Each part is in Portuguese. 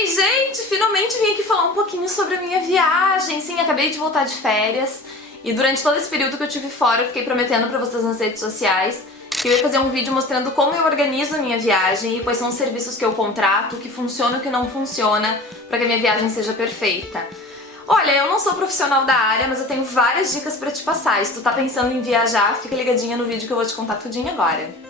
Ei, gente, finalmente vim aqui falar um pouquinho sobre a minha viagem. Sim, acabei de voltar de férias e durante todo esse período que eu tive fora eu fiquei prometendo pra vocês nas redes sociais que eu ia fazer um vídeo mostrando como eu organizo a minha viagem e quais são os serviços que eu contrato, o que funciona e o que não funciona pra que a minha viagem seja perfeita. Olha, eu não sou profissional da área, mas eu tenho várias dicas pra te passar. Se tu tá pensando em viajar, fica ligadinha no vídeo que eu vou te contar tudinho agora.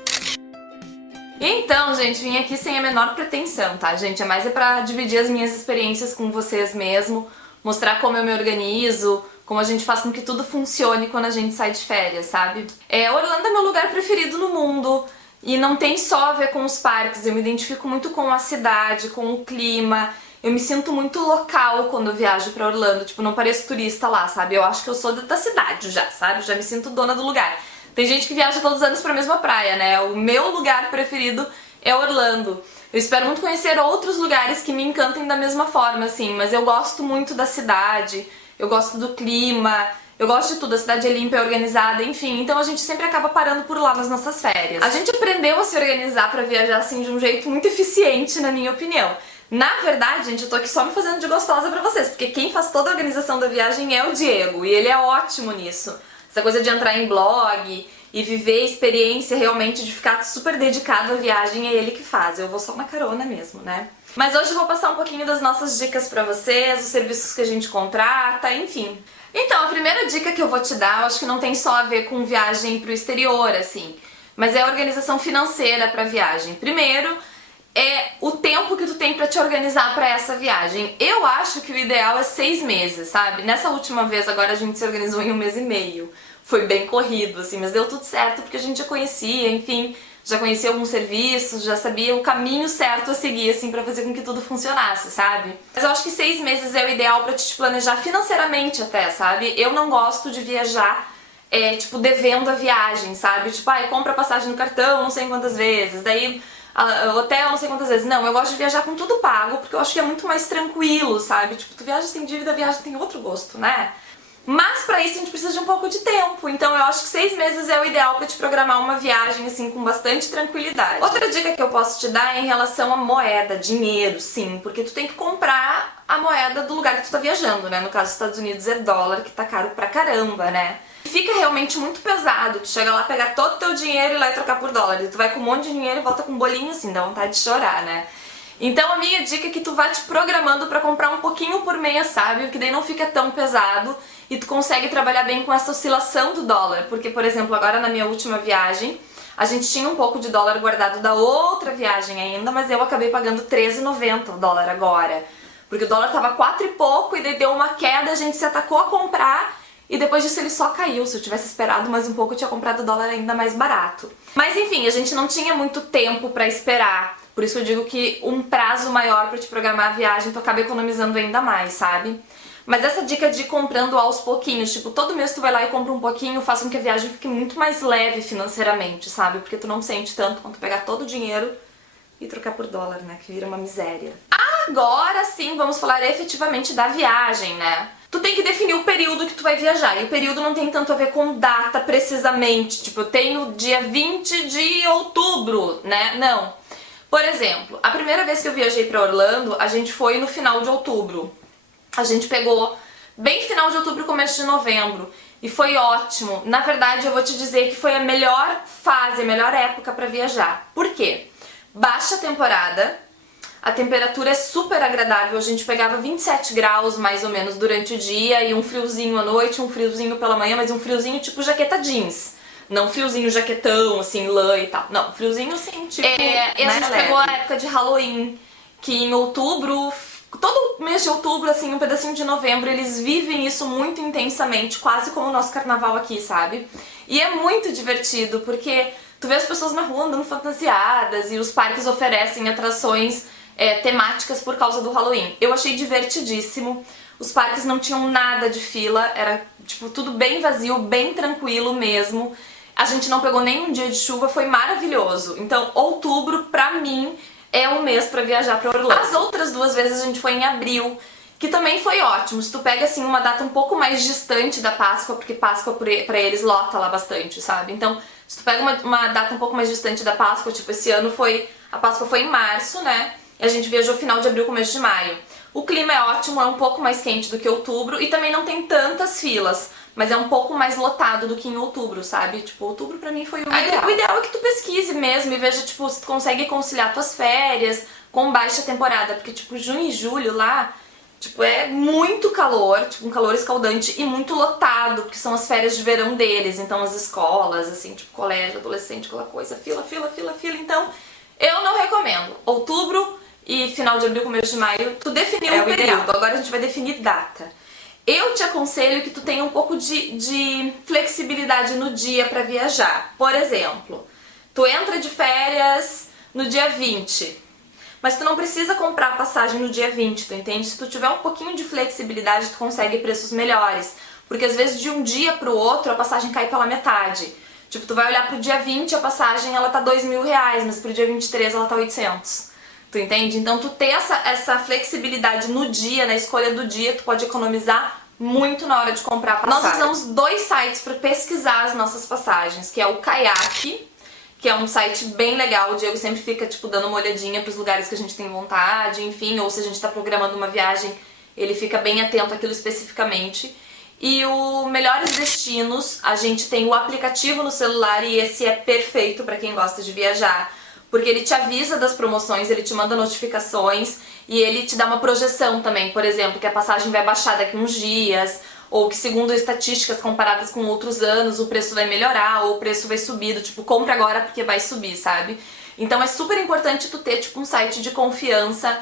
Então, gente, vim aqui sem a menor pretensão, tá, gente? É mais pra dividir as minhas experiências com vocês mesmo, mostrar como eu me organizo, como a gente faz com que tudo funcione quando a gente sai de férias, sabe? Orlando é meu lugar preferido no mundo e não tem só a ver com os parques, eu me identifico muito com a cidade, com o clima, eu me sinto muito local quando eu viajo pra Orlando, tipo, não pareço turista lá, sabe? Eu acho que eu sou da cidade já, sabe? Já me sinto dona do lugar. Tem gente que viaja todos os anos pra mesma praia, né? O meu lugar preferido é Orlando. Eu espero muito conhecer outros lugares que me encantem da mesma forma, assim, mas eu gosto muito da cidade, eu gosto do clima, eu gosto de tudo, a cidade é limpa, é organizada, enfim, então a gente sempre acaba parando por lá nas nossas férias. A gente aprendeu a se organizar pra viajar, assim, de um jeito muito eficiente, na minha opinião. Na verdade, gente, eu tô aqui só me fazendo de gostosa pra vocês, porque quem faz toda a organização da viagem é o Diego, e ele é ótimo nisso. Essa coisa de entrar em blog e viver a experiência realmente de ficar super dedicado à viagem é ele que faz, eu vou só na carona mesmo, né? Mas hoje eu vou passar um pouquinho das nossas dicas pra vocês, os serviços que a gente contrata, enfim. Então, a primeira dica que eu vou te dar, eu acho que não tem só a ver com viagem pro exterior, assim, mas é a organização financeira pra viagem. Primeiro, é o tempo que tu tem pra te organizar pra essa viagem. Eu acho que o ideal é 6 meses, sabe? Nessa última vez agora a gente se organizou em 1 mês e meio. Foi bem corrido, assim, mas deu tudo certo porque a gente já conhecia, enfim, já conhecia alguns serviços, já sabia o caminho certo a seguir, assim, pra fazer com que tudo funcionasse, sabe? Mas eu acho que 6 meses é o ideal pra te planejar financeiramente até, sabe? Eu não gosto de viajar, tipo, devendo a viagem, sabe? Tipo, compra passagem no cartão não sei quantas vezes, daí hotel não sei quantas vezes. Não, eu gosto de viajar com tudo pago, porque eu acho que é muito mais tranquilo, sabe? Tipo, tu viaja sem dívida, a viagem tem outro gosto, né? Mas pra isso a gente precisa de um pouco de tempo, então eu acho que 6 meses é o ideal pra te programar uma viagem, assim, com bastante tranquilidade. Outra dica que eu posso te dar é em relação à moeda, dinheiro, sim, porque tu tem que comprar a moeda do lugar que tu tá viajando, né? No caso dos Estados Unidos é dólar, que tá caro pra caramba, né? Fica realmente muito pesado, tu chega lá, pegar todo o teu dinheiro e ir lá e trocar por dólar, e tu vai com um monte de dinheiro e volta com um bolinho assim, dá vontade de chorar, né? Então a minha dica é que tu vá te programando pra comprar um pouquinho por mês, sabe? Porque daí não fica tão pesado e tu consegue trabalhar bem com essa oscilação do dólar. Porque, por exemplo, agora na minha última viagem, a gente tinha um pouco de dólar guardado da outra viagem ainda, mas eu acabei pagando R$13,90 o dólar agora. Porque o dólar tava 4 e pouco e daí deu uma queda, a gente se atacou a comprar e depois disso ele só caiu. Se eu tivesse esperado mais um pouco, eu tinha comprado o dólar ainda mais barato. Mas enfim, a gente não tinha muito tempo pra esperar. Por isso eu digo que um prazo maior pra te programar a viagem, tu acaba economizando ainda mais, sabe? Mas essa dica de ir comprando aos pouquinhos, tipo, todo mês tu vai lá e compra um pouquinho, faz com que a viagem fique muito mais leve financeiramente, sabe? Porque tu não sente tanto quanto pegar todo o dinheiro e trocar por dólar, né? Que vira uma miséria. Agora sim, vamos falar efetivamente da viagem, né? Tu tem que definir o período que tu vai viajar, e o período não tem tanto a ver com data precisamente, tipo, eu tenho dia 20 de outubro, né? Não. Por exemplo, a primeira vez que eu viajei pra Orlando, a gente foi no final de outubro. A gente pegou bem final de outubro, começo de novembro, e foi ótimo. Na verdade, eu vou te dizer que foi a melhor fase, a melhor época pra viajar. Por quê? Baixa temporada, a temperatura é super agradável, a gente pegava 27 graus mais ou menos durante o dia e um friozinho à noite, um friozinho pela manhã, mas um friozinho tipo jaqueta jeans. Não friozinho jaquetão, assim, lã e tal. Não, friozinho assim, tipo... E a gente pegou a época de Halloween, que em outubro, todo mês de outubro, assim, um pedacinho de novembro, eles vivem isso muito intensamente, quase como o nosso carnaval aqui, sabe? E é muito divertido, porque tu vê as pessoas na rua andando fantasiadas e os parques oferecem atrações temáticas por causa do Halloween. Eu achei divertidíssimo. Os parques não tinham nada de fila, era, tipo, tudo bem vazio, bem tranquilo mesmo. A gente não pegou nenhum dia de chuva, foi maravilhoso. Então, outubro, pra mim, é um mês pra viajar pra Orlando. As outras 2 vezes a gente foi em abril, que também foi ótimo. Se tu pega, assim, uma data um pouco mais distante da Páscoa, porque Páscoa pra eles lota lá bastante, sabe? Então, se tu pega uma data um pouco mais distante da Páscoa, tipo, esse ano a Páscoa foi em março, né? e a gente viajou final de abril, começo de maio. O clima é ótimo, é um pouco mais quente do que outubro e também não tem tantas filas, mas é um pouco mais lotado do que em outubro, sabe? Tipo, outubro pra mim foi o ideal. O ideal é que tu pesquise mesmo e veja, tipo, se tu consegue conciliar tuas férias com baixa temporada, porque, tipo, junho e julho lá, tipo, é muito calor, tipo, um calor escaldante e muito lotado, porque são as férias de verão deles, então as escolas, assim, tipo, colégio, adolescente, aquela coisa, fila, fila, fila, fila, então eu não recomendo. Outubro e final de abril, começo de maio, tu definiu um período, agora a gente vai definir data. Eu te aconselho que tu tenha um pouco de flexibilidade no dia pra viajar. Por exemplo, tu entra de férias no dia 20, mas tu não precisa comprar a passagem no dia 20, tu entende? Se tu tiver um pouquinho de flexibilidade, tu consegue preços melhores. Porque às vezes de um dia pro outro a passagem cai pela metade. Tipo, tu vai olhar pro dia 20, a passagem ela tá R$2.000, mas pro dia 23 ela tá 800. Tu entende? Então tu ter essa flexibilidade no dia, na escolha do dia, tu pode economizar muito na hora de comprar a passagem. Nós usamos 2 sites para pesquisar as nossas passagens, que é o Kayak, que é um site bem legal, o Diego sempre fica tipo dando uma olhadinha pros lugares que a gente tem vontade, enfim, ou se a gente tá programando uma viagem, ele fica bem atento àquilo especificamente. E o Melhores Destinos, a gente tem o aplicativo no celular e esse é perfeito para quem gosta de viajar, porque ele te avisa das promoções, ele te manda notificações e ele te dá uma projeção também, por exemplo, que a passagem vai baixar daqui uns dias, ou que segundo estatísticas comparadas com outros anos o preço vai melhorar, ou o preço vai subir, do tipo, compra agora porque vai subir, sabe? Então é super importante tu ter tipo um site de confiança,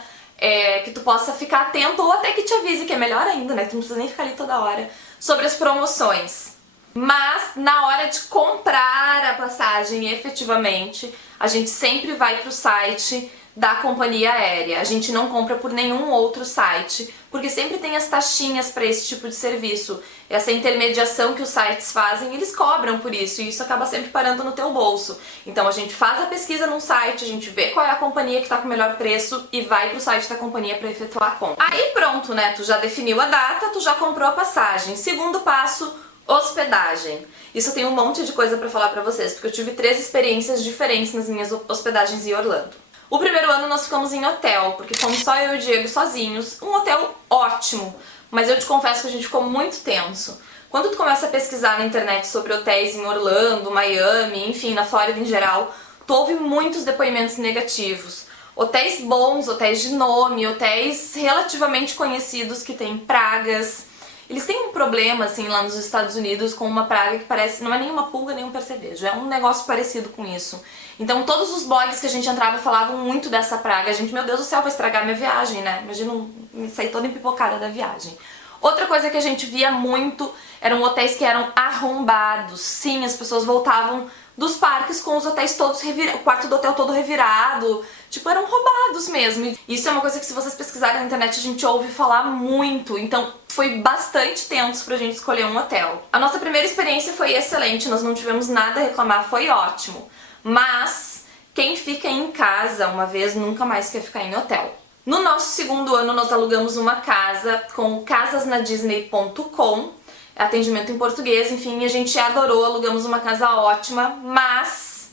que tu possa ficar atento, ou até que te avise, que é melhor ainda, né? Tu não precisa nem ficar ali toda hora, sobre as promoções. Mas na hora de comprar a passagem efetivamente, a gente sempre vai pro site da companhia aérea. A gente não compra por nenhum outro site, porque sempre tem as taxinhas para esse tipo de serviço. Essa intermediação que os sites fazem, eles cobram por isso, e isso acaba sempre parando no teu bolso. Então a gente faz a pesquisa num site, a gente vê qual é a companhia que tá com o melhor preço e vai pro site da companhia para efetuar a compra. Aí pronto, né? Tu já definiu a data, tu já comprou a passagem. Segundo passo, hospedagem. Isso eu tenho um monte de coisa pra falar pra vocês, porque eu tive 3 experiências diferentes nas minhas hospedagens em Orlando. O primeiro ano nós ficamos em hotel, porque fomos só eu e o Diego sozinhos. Um hotel ótimo, mas eu te confesso que a gente ficou muito tenso. Quando tu começa a pesquisar na internet sobre hotéis em Orlando, Miami, enfim, na Flórida em geral, tu ouve muitos depoimentos negativos. Hotéis bons, hotéis de nome, hotéis relativamente conhecidos que têm pragas. Eles têm um problema, assim, lá nos Estados Unidos com uma praga que parece, não é nem uma pulga nem um percevejo, é um negócio parecido com isso. Então todos os blogs que a gente entrava falavam muito dessa praga. A gente, meu Deus do céu, vai estragar minha viagem, né? Imagina me sair toda empipocada da viagem. Outra coisa que a gente via muito eram hotéis que eram arrombados. Sim, as pessoas voltavam dos parques com os hotéis todos revirados, o quarto do hotel todo revirado, tipo, eram roubados mesmo. E isso é uma coisa que se vocês pesquisarem na internet a gente ouve falar muito, então foi bastante tenso pra gente escolher um hotel. A nossa primeira experiência foi excelente, nós não tivemos nada a reclamar, foi ótimo. Mas quem fica em casa uma vez nunca mais quer ficar em hotel. No nosso segundo ano nós alugamos uma casa com casasnadisney.com, atendimento em português, enfim, a gente adorou, alugamos uma casa ótima, mas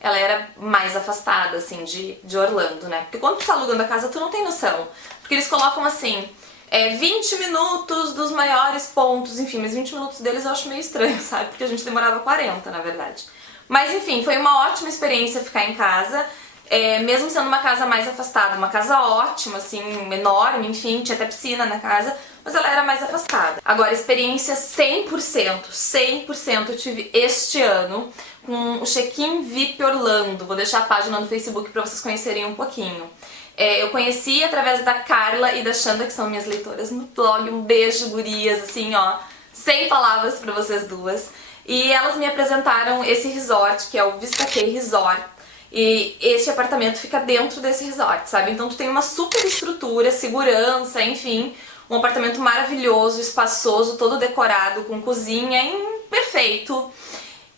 ela era mais afastada, assim, de Orlando, né? Porque quando tu tá alugando a casa, tu não tem noção. Porque eles colocam assim, 20 minutos dos maiores pontos, enfim, mas 20 minutos deles eu acho meio estranho, sabe? Porque a gente demorava 40, na verdade. Mas enfim, foi uma ótima experiência ficar em casa, mesmo sendo uma casa mais afastada, uma casa ótima, assim, enorme, enfim, tinha até piscina na casa, mas ela era mais afastada. Agora, experiência 100% eu tive este ano com o Check-in VIP Orlando. Vou deixar a página no Facebook pra vocês conhecerem um pouquinho. Eu conheci através da Carla e da Xanda, que são minhas leitoras no blog. Um beijo, gurias, assim, ó, sem palavras pra vocês duas. E elas me apresentaram esse resort, que é o Vista Key Resort. E esse apartamento fica dentro desse resort, sabe? Então tu tem uma super estrutura, segurança, enfim, um apartamento maravilhoso, espaçoso, todo decorado, com cozinha, perfeito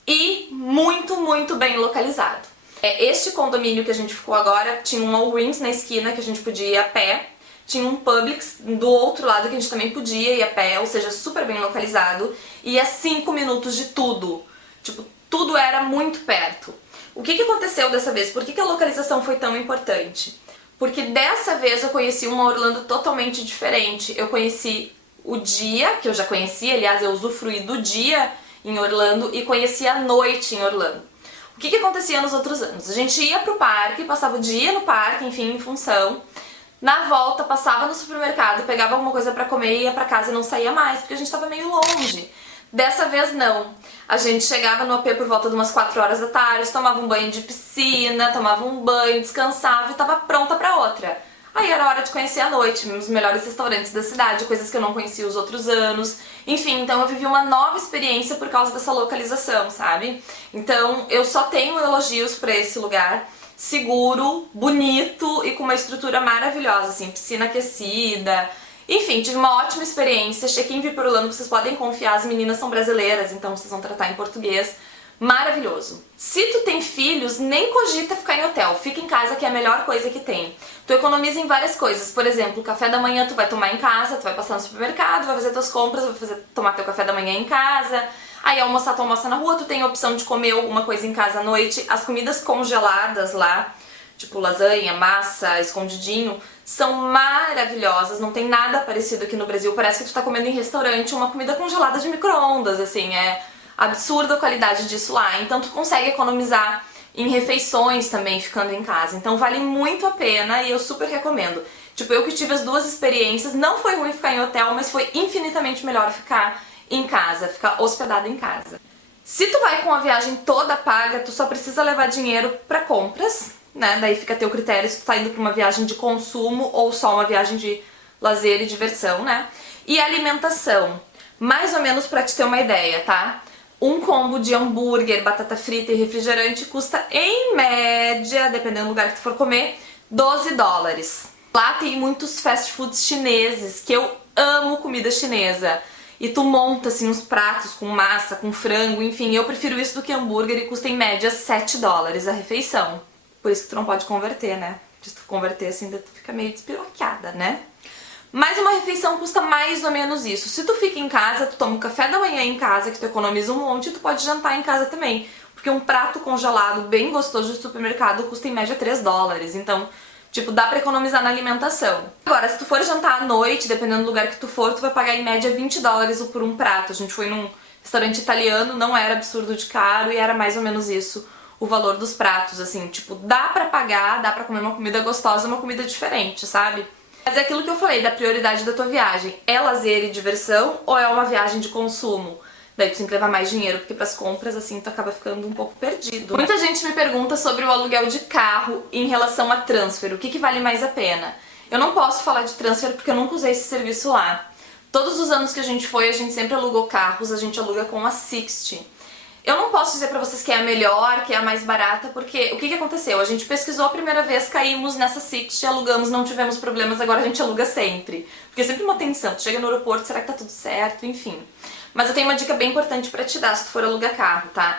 e muito bem localizado. Este condomínio que a gente ficou agora tinha um Walgreens na esquina que a gente podia ir a pé, tinha um Publix do outro lado que a gente também podia ir a pé, ou seja, super bem localizado, e a 5 minutos de tudo. Tipo, tudo era muito perto. O que aconteceu dessa vez? Por que a localização foi tão importante? porque dessa vez eu conheci uma Orlando totalmente diferente. Eu conheci o dia, que eu já conhecia, aliás, eu usufruí do dia em Orlando e conheci a noite em Orlando. O que acontecia nos outros anos? A gente ia pro parque, passava o dia no parque, enfim, em função. Na volta, passava no supermercado, pegava alguma coisa pra comer, ia pra casa e não saía mais, porque a gente tava meio longe. Dessa vez não. A gente chegava no AP por volta de umas 4 horas da tarde, tomava um banho de piscina, tomava um banho, descansava e tava pronta pra outra. Aí era hora de conhecer a noite, os melhores restaurantes da cidade, coisas que eu não conhecia os outros anos. Enfim, então eu vivi uma nova experiência por causa dessa localização, sabe? Então eu só tenho elogios pra esse lugar. Seguro, bonito e com uma estrutura maravilhosa, assim, piscina aquecida. Enfim, tive uma ótima experiência. Check-in vir por Orlando, vocês podem confiar, as meninas são brasileiras, então vocês vão tratar em português. Maravilhoso. Se tu tem filhos, nem cogita ficar em hotel, fica em casa que é a melhor coisa que tem. Tu economiza em várias coisas, por exemplo, o café da manhã tu vai tomar em casa, tu vai passar no supermercado, vai fazer tuas compras, tomar teu café da manhã em casa. Aí almoçar, tu almoça na rua, tu tem a opção de comer alguma coisa em casa à noite. As comidas congeladas lá, tipo lasanha, massa, escondidinho, são maravilhosas, não tem nada parecido aqui no Brasil. Parece que tu tá comendo em restaurante uma comida congelada de micro-ondas, assim, é absurda a qualidade disso lá. Então tu consegue economizar em refeições também ficando em casa. Então vale muito a pena e eu super recomendo. Tipo, eu que tive as duas experiências, não foi ruim ficar em hotel, mas foi infinitamente melhor ficar em casa, ficar hospedado em casa. Se tu vai com a viagem toda paga, tu só precisa levar dinheiro pra compras, né? Daí fica a teu critério se tu tá indo pra uma viagem de consumo ou só uma viagem de lazer e diversão, né? E alimentação, mais ou menos pra te ter uma ideia, tá? Um combo de hambúrguer, batata frita e refrigerante custa, em média, dependendo do lugar que tu for comer, $12. Lá tem muitos fast foods chineses, que eu amo comida chinesa. E tu monta assim uns pratos com massa, com frango, enfim, eu prefiro isso do que hambúrguer e custa em média $7 a refeição. Por isso que tu não pode converter, né? Se tu converter assim, tu fica meio despiroqueada, né? Mas uma refeição custa mais ou menos isso. Se tu fica em casa, tu toma um café da manhã em casa, que tu economiza um monte, e tu pode jantar em casa também. Porque um prato congelado bem gostoso do supermercado custa em média $3. Então, tipo, dá pra economizar na alimentação. Agora, se tu for jantar à noite, dependendo do lugar que tu for, tu vai pagar em média $20 por um prato. A gente foi num restaurante italiano, não era absurdo de caro e era mais ou menos isso o valor dos pratos, assim. Tipo, dá pra pagar, dá pra comer uma comida gostosa, uma comida diferente, sabe? Mas é aquilo que eu falei, da prioridade da tua viagem. É lazer e diversão ou é uma viagem de consumo? Daí tu tem que levar mais dinheiro, porque pras compras, assim, tu acaba ficando um pouco perdido. Muita gente me pergunta sobre o aluguel de carro em relação a transfer. O que vale mais a pena? Eu não posso falar de transfer porque eu nunca usei esse serviço lá. Todos os anos que a gente foi, a gente sempre alugou carros, a gente aluga com a Sixt. Eu não posso dizer pra vocês que é a melhor, que é a mais barata, porque o que aconteceu? A gente pesquisou a primeira vez, caímos nessa Sixt, alugamos, não tivemos problemas, agora a gente aluga sempre. Porque é sempre uma tensão, tu chega no aeroporto, será que tá tudo certo? Enfim. Mas eu tenho uma dica bem importante pra te dar se tu for alugar carro, tá?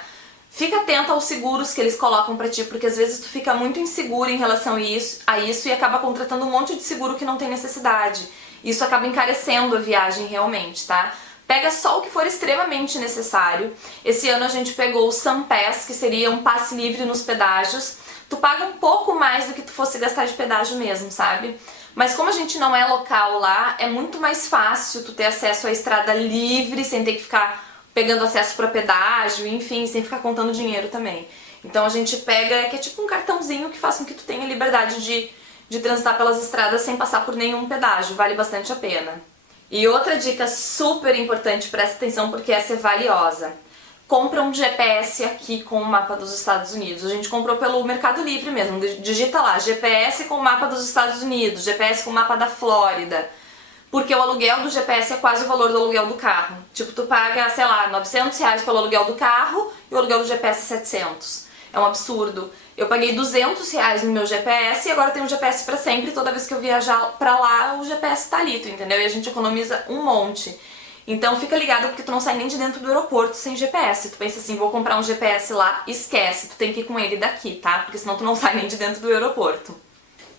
Fica atenta aos seguros que eles colocam pra ti, porque às vezes tu fica muito inseguro em relação a isso e acaba contratando um monte de seguro que não tem necessidade. Isso acaba encarecendo a viagem realmente, tá? Pega só o que for extremamente necessário. Esse ano a gente pegou o SunPass, que seria um passe livre nos pedágios. Tu paga um pouco mais do que tu fosse gastar de pedágio mesmo, sabe? Mas como a gente não é local lá, é muito mais fácil tu ter acesso à estrada livre, sem ter que ficar pegando acesso para pedágio, enfim, sem ficar contando dinheiro também. Então a gente pega, que é tipo um cartãozinho que faz com que tu tenha liberdade de transitar pelas estradas sem passar por nenhum pedágio, vale bastante a pena. E outra dica super importante, presta atenção porque essa é valiosa. Compra um GPS aqui com o mapa dos Estados Unidos. A gente comprou pelo Mercado Livre mesmo. Digita lá, GPS com o mapa dos Estados Unidos, GPS com o mapa da Flórida. Porque o aluguel do GPS é quase o valor do aluguel do carro. Tipo, tu paga, sei lá, R$900 pelo aluguel do carro e o aluguel do GPS é 700. É um absurdo. Eu paguei R$200 no meu GPS e agora eu tenho um GPS pra sempre. Toda vez que eu viajar pra lá, o GPS tá ali, tu entendeu? E a gente economiza um monte. Então fica ligado porque tu não sai nem de dentro do aeroporto sem GPS. Tu pensa assim, vou comprar um GPS lá, esquece. Tu tem que ir com ele daqui, tá? Porque senão tu não sai nem de dentro do aeroporto.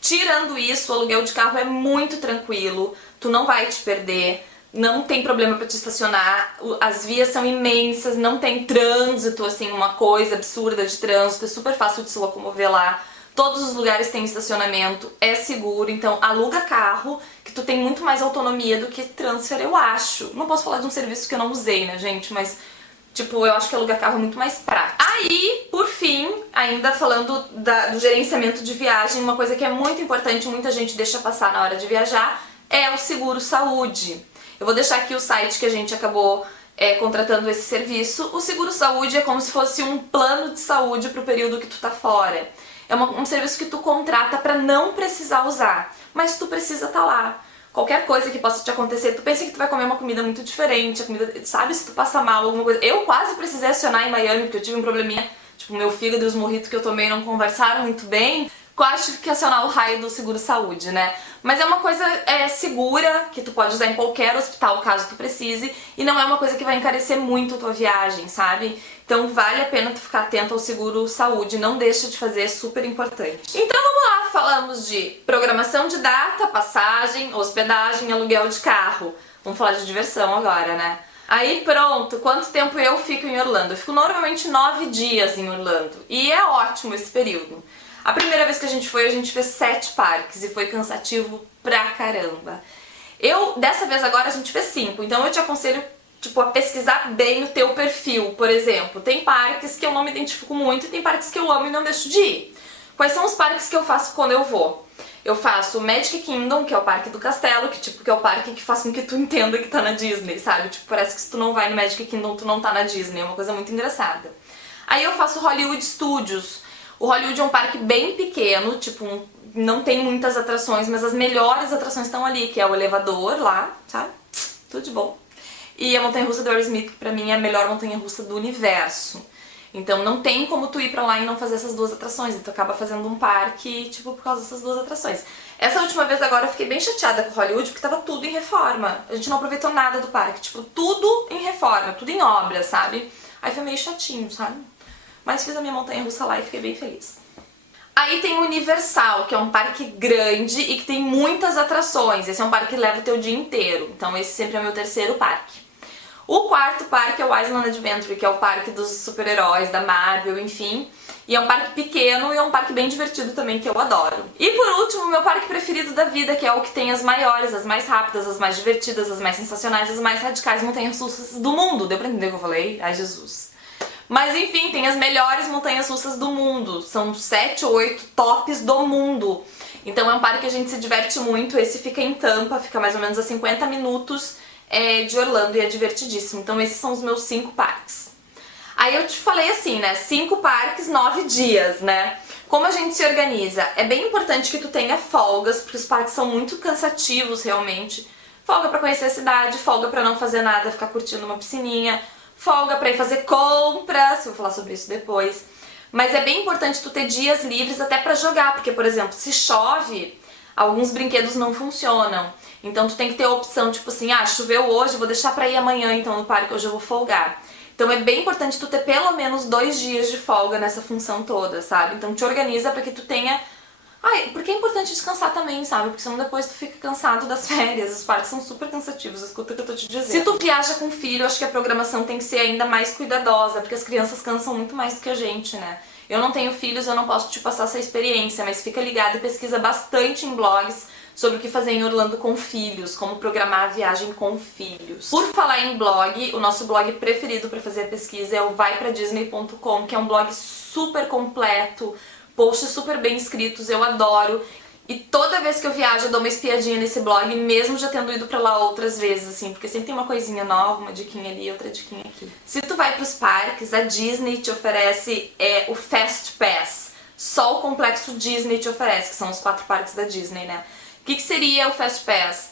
Tirando isso, o aluguel de carro é muito tranquilo. Tu não vai te perder. Não tem problema pra te estacionar, as vias são imensas, não tem trânsito, assim, uma coisa absurda de trânsito, é super fácil de se locomover lá. todos os lugares têm estacionamento, é seguro, então aluga carro, que tu tem muito mais autonomia do que transfer, eu acho. Não posso falar de um serviço que eu não usei, né, gente, mas tipo, eu acho que alugar carro é muito mais prático. Aí, por fim, ainda falando do gerenciamento de viagem, uma coisa que é muito importante, muita gente deixa passar na hora de viajar, é o seguro saúde. Eu vou deixar aqui o site que a gente acabou contratando esse serviço. O seguro saúde é como se fosse um plano de saúde pro período que tu tá fora. É um serviço que tu contrata pra não precisar usar, mas tu precisa tá lá. Qualquer coisa que possa te acontecer, tu pensa que tu vai comer uma comida muito diferente, a comida, sabe, se tu passa mal, alguma coisa. Eu quase precisei acionar em Miami, porque eu tive um probleminha, tipo, meu fígado e os morritos que eu tomei não conversaram muito bem. Quase tive que acionar o raio do seguro saúde, né? Mas é uma coisa segura, que tu pode usar em qualquer hospital, caso tu precise, e não é uma coisa que vai encarecer muito a tua viagem, sabe? Então vale a pena tu ficar atento ao seguro saúde, não deixa de fazer, é super importante. Então vamos lá, falamos de programação de data, passagem, hospedagem, aluguel de carro. Vamos falar de diversão agora, né? Aí pronto, quanto tempo eu fico em Orlando? Eu fico normalmente 9 dias em Orlando, e é ótimo esse período. A primeira vez que a gente fez 7 parques e foi cansativo pra caramba. Dessa vez agora a gente fez 5, então eu te aconselho tipo, a pesquisar bem o teu perfil. Por exemplo, tem parques que eu não me identifico muito e tem parques que eu amo e não deixo de ir. Quais são os parques que eu faço quando eu vou? Eu faço o Magic Kingdom, que é o parque do castelo, que é o parque que faz com que tu entenda que tá na Disney, sabe? Tipo, parece que se tu não vai no Magic Kingdom, tu não tá na Disney, é uma coisa muito engraçada. Aí eu faço o Hollywood Studios. O Hollywood é um parque bem pequeno, tipo, não tem muitas atrações, mas as melhores atrações estão ali, que é o elevador lá, sabe? Tudo de bom. E a montanha-russa do Aerosmith, que pra mim é a melhor montanha-russa do universo. Então não tem como tu ir pra lá e não fazer essas 2 atrações, então tu acaba fazendo um parque, tipo, por causa dessas 2 atrações. Essa última vez agora eu fiquei bem chateada com o Hollywood, porque tava tudo em reforma. A gente não aproveitou nada do parque, tipo, tudo em reforma, tudo em obra, sabe? Aí foi meio chatinho, sabe? Mas fiz a minha montanha-russa lá e fiquei bem feliz. Aí tem o Universal, que é um parque grande e que tem muitas atrações. Esse é um parque que leva o teu dia inteiro, então esse sempre é o meu 3º parque. O 4º parque é o Island Adventure, que é o parque dos super-heróis, da Marvel, enfim. E é um parque pequeno e é um parque bem divertido também, que eu adoro. E por último, o meu parque preferido da vida, que é o que tem as maiores, as mais rápidas, as mais divertidas, as mais sensacionais, as mais radicais montanhas-russas do mundo. Deu pra entender o que eu falei? Ai, Jesus. Mas enfim, tem as melhores montanhas-russas do mundo. São 7 ou 8 tops do mundo. Então é um parque que a gente se diverte muito. Esse fica em Tampa, fica mais ou menos a 50 minutos de Orlando e é divertidíssimo. Então esses são os meus 5 parques. Aí eu te falei assim, né? 5 parques, 9 dias, né? Como a gente se organiza? É bem importante que tu tenha folgas, porque os parques são muito cansativos realmente. Folga pra conhecer a cidade, folga pra não fazer nada, ficar curtindo uma piscininha, folga pra ir fazer compras, eu vou falar sobre isso depois. Mas é bem importante tu ter dias livres até pra jogar, porque, por exemplo, se chove, alguns brinquedos não funcionam. Então tu tem que ter a opção, tipo assim, choveu hoje, vou deixar pra ir amanhã, então no parque hoje eu vou folgar. Então é bem importante tu ter pelo menos 2 dias de folga nessa função toda, sabe? Então te organiza pra que tu tenha... porque é importante descansar também, sabe? Porque senão depois tu fica cansado das férias. Os parques são super cansativos, escuta o que eu tô te dizendo. Se tu viaja com filho, acho que a programação tem que ser ainda mais cuidadosa, porque as crianças cansam muito mais do que a gente, né? Eu não tenho filhos, eu não posso te passar essa experiência, mas fica ligado e pesquisa bastante em blogs sobre o que fazer em Orlando com filhos, como programar a viagem com filhos. Por falar em blog, o nosso blog preferido para fazer a pesquisa é o vaipradisney.com, que é um blog super completo, posts super bem escritos, eu adoro. E toda vez que eu viajo eu dou uma espiadinha nesse blog, mesmo já tendo ido pra lá outras vezes, assim, porque sempre tem uma coisinha nova, uma diquinha ali, outra diquinha aqui. Se tu vai pros parques, a Disney te oferece o Fast Pass. Só o complexo Disney te oferece, que são os 4 parques da Disney, né? O que seria o Fast Pass?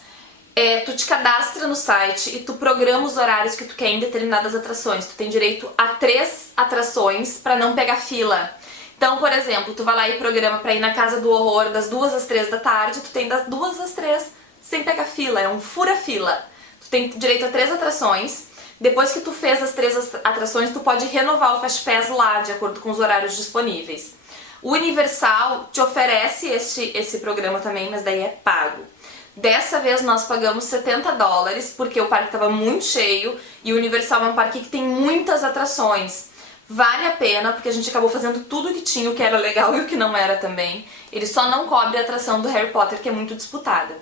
Tu te cadastra no site e tu programa os horários que tu quer em determinadas atrações. Tu tem direito a 3 atrações pra não pegar fila. Então, por exemplo, tu vai lá e programa pra ir na Casa do Horror das 2 às 3 da tarde, tu tem das 2 às 3 sem pegar fila, é um fura-fila. Tu tem direito a 3 atrações, depois que tu fez as 3 atrações, tu pode renovar o Fast Pass lá, de acordo com os horários disponíveis. O Universal te oferece esse programa também, mas daí é pago. Dessa vez nós pagamos $70, porque o parque estava muito cheio, e o Universal é um parque que tem muitas atrações. Vale a pena, porque a gente acabou fazendo tudo que tinha, o que era legal e o que não era também. Ele só não cobre a atração do Harry Potter, que é muito disputada.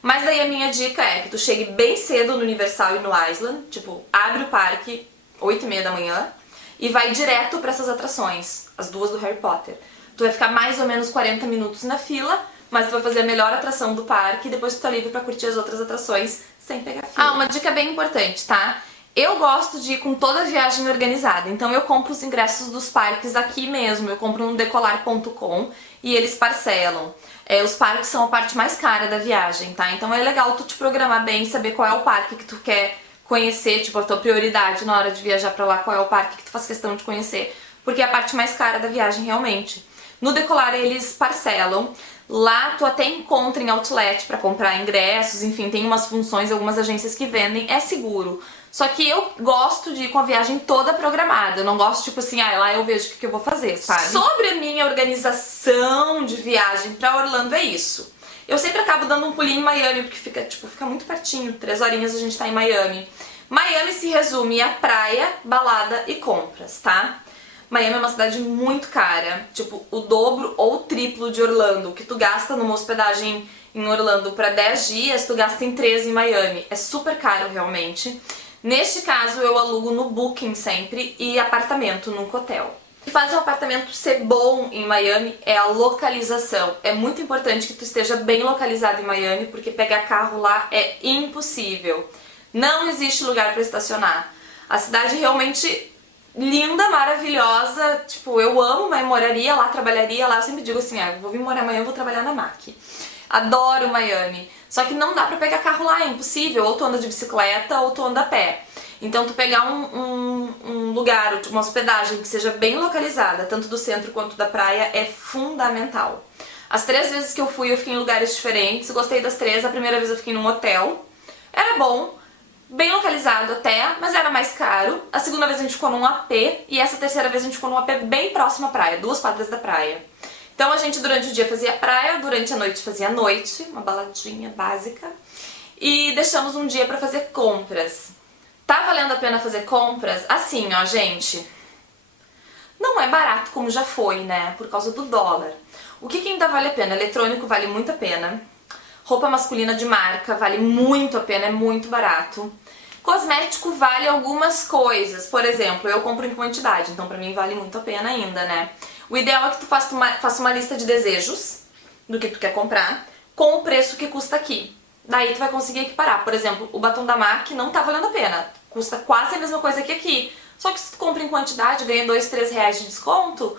Mas daí a minha dica é que tu chegue bem cedo no Universal e no Island, tipo, abre o parque 8h30 da manhã e vai direto pra essas atrações, as duas do Harry Potter. Tu vai ficar mais ou menos 40 minutos na fila, mas tu vai fazer a melhor atração do parque e depois tu tá livre pra curtir as outras atrações sem pegar fila. Ah, uma dica bem importante, tá? Eu gosto de ir com toda a viagem organizada, então eu compro os ingressos dos parques aqui mesmo, eu compro no decolar.com e eles parcelam. Os parques são a parte mais cara da viagem, tá? Então é legal tu te programar bem, saber qual é o parque que tu quer conhecer, tipo, a tua prioridade na hora de viajar pra lá, qual é o parque que tu faz questão de conhecer, porque é a parte mais cara da viagem realmente. No Decolar eles parcelam. Lá tu até encontra em outlet pra comprar ingressos, enfim, tem umas funções, algumas agências que vendem, é seguro. Só que eu gosto de ir com a viagem toda programada, eu não gosto tipo assim, lá eu vejo o que eu vou fazer, sabe? Sobre a minha organização de viagem pra Orlando é isso. Eu sempre acabo dando um pulinho em Miami, porque fica muito pertinho, 3 horinhas a gente tá em Miami. Miami se resume a praia, balada e compras, tá? Miami é uma cidade muito cara, tipo, o dobro ou o triplo de Orlando. O que tu gasta numa hospedagem em Orlando pra 10 dias, tu gasta em 13 em Miami. É super caro, realmente. Neste caso, eu alugo no Booking sempre e apartamento num hotel. O que faz um apartamento ser bom em Miami é a localização. É muito importante que tu esteja bem localizado em Miami, porque pegar carro lá é impossível. Não existe lugar pra estacionar. A cidade realmente linda, maravilhosa, tipo, eu amo, mas moraria lá, trabalharia lá, eu sempre digo assim, vou vir morar amanhã, eu vou trabalhar na MAC. Adoro Miami, só que não dá pra pegar carro lá, é impossível, ou tu anda de bicicleta ou tu anda a pé. Então tu pegar um lugar, uma hospedagem que seja bem localizada, tanto do centro quanto da praia, é fundamental. As 3 vezes que eu fiquei em lugares diferentes, gostei das 3, a primeira vez eu fiquei num hotel, era bom, bem localizado até, mas era mais caro. A segunda vez a gente ficou num AP e essa terceira vez a gente ficou num AP bem próximo à praia, 2 quadras da praia. Então a gente durante o dia fazia praia, durante a noite fazia noite, uma baladinha básica, e deixamos um dia pra fazer compras. Tá valendo a pena fazer compras? Assim, ó, gente, não é barato como já foi, né, por causa do dólar. O que ainda vale a pena? Eletrônico vale muito a pena. Roupa masculina de marca vale muito a pena, é muito barato. Cosmético vale algumas coisas, por exemplo, eu compro em quantidade, então pra mim vale muito a pena ainda, né? O ideal é que tu faça uma lista de desejos do que tu quer comprar com o preço que custa aqui. Daí tu vai conseguir equiparar. Por exemplo, o batom da MAC não tá valendo a pena, custa quase a mesma coisa que aqui. Só que se tu compra em quantidade, ganha 2, 3 reais de desconto,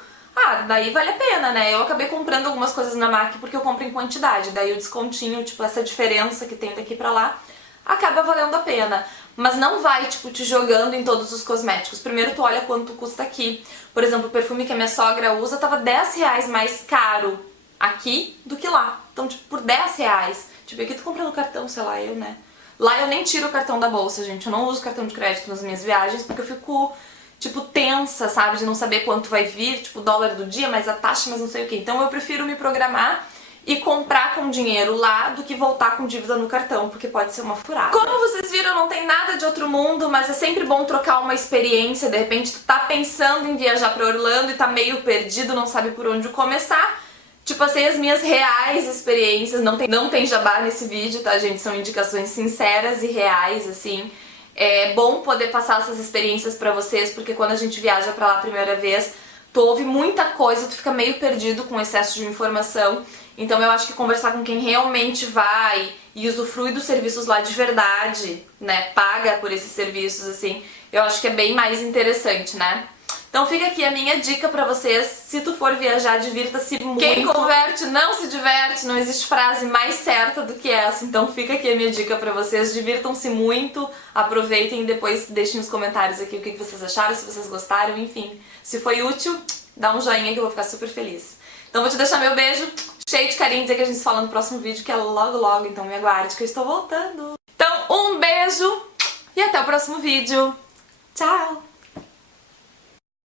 daí vale a pena, né? Eu acabei comprando algumas coisas na MAC porque eu compro em quantidade, daí o descontinho, tipo, essa diferença que tem daqui pra lá, acaba valendo a pena. Mas não vai, tipo, te jogando em todos os cosméticos. Primeiro tu olha quanto custa aqui. Por exemplo, o perfume que a minha sogra usa tava 10 reais mais caro aqui do que lá. Então, tipo, por 10 reais. Tipo, aqui tu compra no cartão, sei lá, eu, né? Lá eu nem tiro o cartão da bolsa, gente. Eu não uso cartão de crédito nas minhas viagens porque eu fico, tipo, tensa, sabe? De não saber quanto vai vir, tipo, o dólar do dia, mas a taxa, mas não sei o que. Então eu prefiro me programar e comprar com dinheiro lá do que voltar com dívida no cartão, porque pode ser uma furada. Como vocês viram, não tem nada de outro mundo, mas é sempre bom trocar uma experiência. De repente tu tá pensando em viajar pra Orlando e tá meio perdido, não sabe por onde começar. Tipo assim, as minhas reais experiências, não tem jabá nesse vídeo, tá, gente? São indicações sinceras e reais, assim. É bom poder passar essas experiências pra vocês, porque quando a gente viaja pra lá a primeira vez, tu ouve muita coisa, tu fica meio perdido com excesso de informação. Então eu acho que conversar com quem realmente vai e usufrui dos serviços lá de verdade, né, paga por esses serviços, assim, eu acho que é bem mais interessante, né? Então fica aqui a minha dica pra vocês, se tu for viajar, divirta-se muito. Quem converte não se diverte, não existe frase mais certa do que essa, então fica aqui a minha dica pra vocês, divirtam-se muito, aproveitem e depois deixem nos comentários aqui o que vocês acharam, se vocês gostaram, enfim. Se foi útil, dá um joinha que eu vou ficar super feliz. Então vou te deixar meu beijo, cheio de carinho, dizer que a gente se fala no próximo vídeo, que é logo logo, então me aguarde que eu estou voltando. Então um beijo e até o próximo vídeo. Tchau!